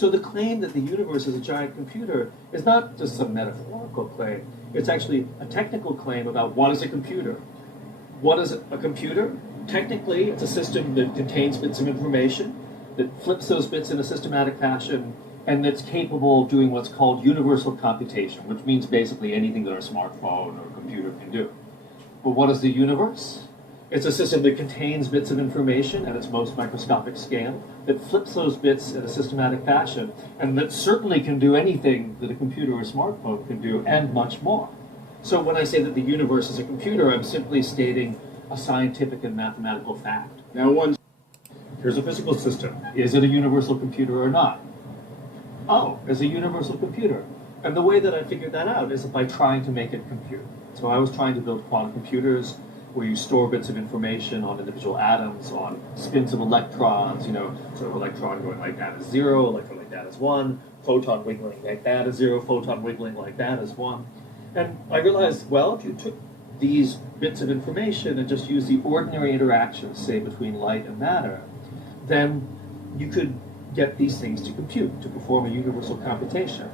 So the claim that the universe is a giant computer is not just some metaphorical claim. It's actually a technical claim about what is a computer. What is a computer? Technically, it's a system that contains bits of information, that flips those bits in a systematic fashion, and that's capable of doing what's called universal computation, which means basically anything that a smartphone or a computer can do. But what is the universe? It's a system that contains bits of information at its most microscopic scale, that flips those bits in a systematic fashion, and that certainly can do anything that a computer or smartphone can do, and much more. So when I say that the universe is a computer, I'm simply stating a scientific and mathematical fact. Now, here's a physical system. Is it a universal computer or not? Oh, it's a universal computer. And the way that I figured that out is by trying to make it compute. So I was trying to build quantum computers where you store bits of information on individual atoms, on spins of electrons, sort of electron going like that is 0, electron like that is 1, photon wiggling like that is 0, photon wiggling like that is 1. And I realized, well, if you took these bits of information and just used the ordinary interactions, say, between light and matter, then you could get these things to compute, to perform a universal computation.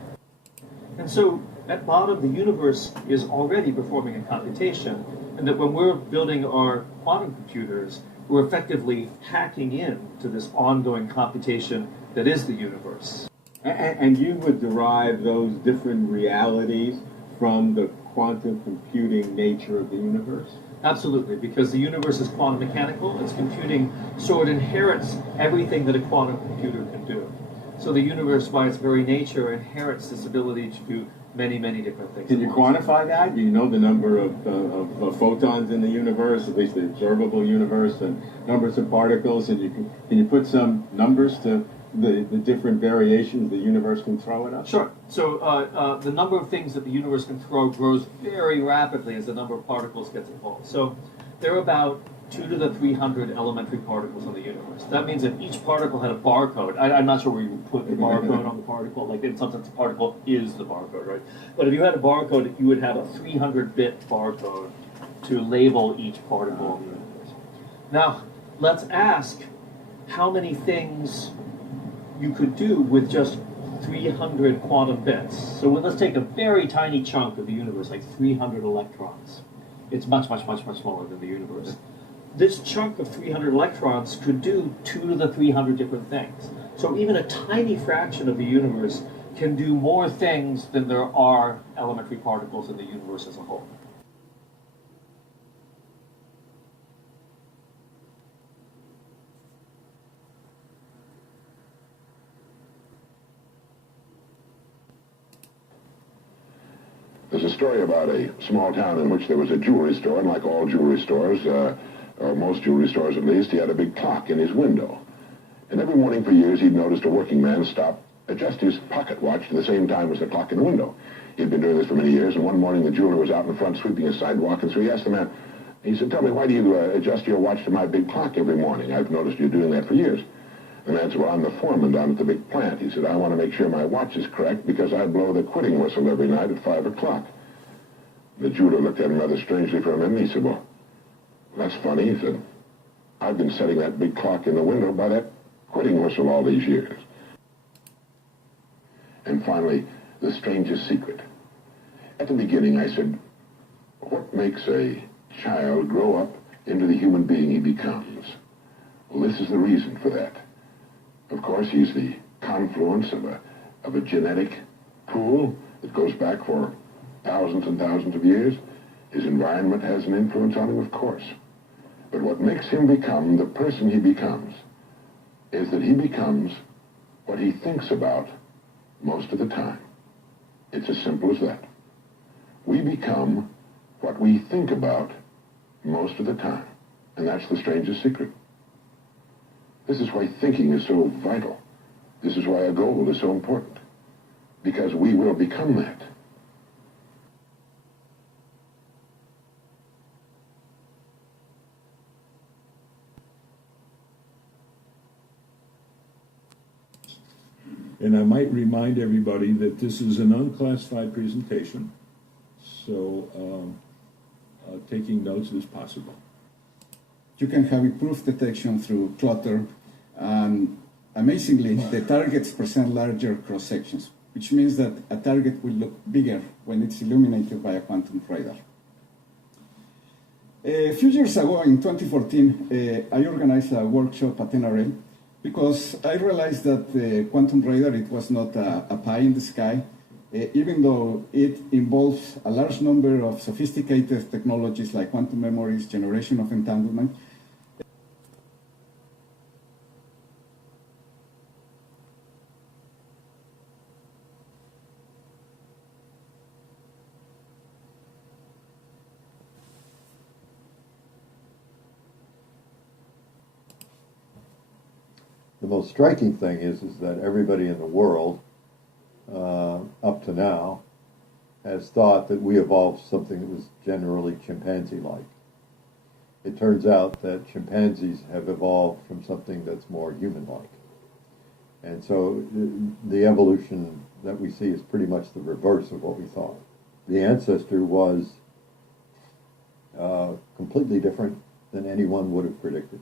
And so, at bottom, the universe is already performing a computation, and that when we're building our quantum computers, we're effectively hacking in to this ongoing computation that is the universe. and you would derive those different realities from the quantum computing nature of the universe? Absolutely, because the universe is quantum mechanical, it's computing, so it inherits everything that a quantum computer can do. So the universe, by its very nature, inherits this ability to do many, many different things. Can you quantify that? Do you know the number of photons in the universe, at least the observable universe, and numbers of particles? And can you put some numbers to the different variations the universe can throw at us? Sure. So the number of things that the universe can throw grows very rapidly as the number of particles gets involved. So there are about 2 to the 300 elementary particles in the universe. That means if each particle had a barcode, I'm not sure where you would put the barcode on the particle, like in some sense the particle is the barcode, right? But if you had a barcode, you would have a 300-bit barcode to label each particle in the universe. Now, let's ask how many things you could do with just 300 quantum bits. So let's take a very tiny chunk of the universe, like 300 electrons. It's much, much, much, much smaller than the universe. This chunk of 300 electrons could do 2 to the 300 different things. So even a tiny fraction of the universe can do more things than there are elementary particles in the universe as a whole. There's a story about a small town in which there was a jewelry store, and like all jewelry stores, or most jewelry stores at least, he had a big clock in his window. And every morning for years he'd noticed a working man stop, adjust his pocket watch to the same time as the clock in the window. He'd been doing this for many years, and one morning the jeweler was out in front sweeping his sidewalk, and so he asked the man, he said, "Tell me, why do you adjust your watch to my big clock every morning? I've noticed you doing that for years." The man said, "Well, I'm the foreman down at the big plant." He said, "I want to make sure my watch is correct because I blow the quitting whistle every night at 5 o'clock. The jeweler looked at him rather strangely for a minute, and he said, "Well, that's funny." He said, "I've been setting that big clock in the window by that quitting whistle all these years." And finally, the strangest secret. At the beginning, I said, what makes a child grow up into the human being he becomes? Well, this is the reason for that. Of course, he's the confluence of a genetic pool that goes back for thousands and thousands of years. His environment has an influence on him, of course. But what makes him become the person he becomes is that he becomes what he thinks about most of the time. It's as simple as that. We become what we think about most of the time. And that's the strangest secret. This is why thinking is so vital. This is why a goal is so important. Because we will become that. And I might remind everybody that this is an unclassified presentation, so taking notes is possible. You can have improved detection through clutter and amazingly, the targets present larger cross-sections, which means that a target will look bigger when it's illuminated by a quantum radar. A few years ago, in 2014, I organized a workshop at NRL because I realized that the quantum radar, it was not a pie in the sky, even though it involves a large number of sophisticated technologies like quantum memories, generation of entanglement. The most striking thing is that everybody in the world, up to now, has thought that we evolved something that was generally chimpanzee-like. It turns out that chimpanzees have evolved from something that's more human-like. And so the evolution that we see is pretty much the reverse of what we thought. The ancestor was completely different than anyone would have predicted.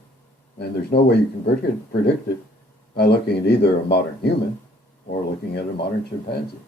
And there's no way you can predict it by looking at either a modern human or looking at a modern chimpanzee.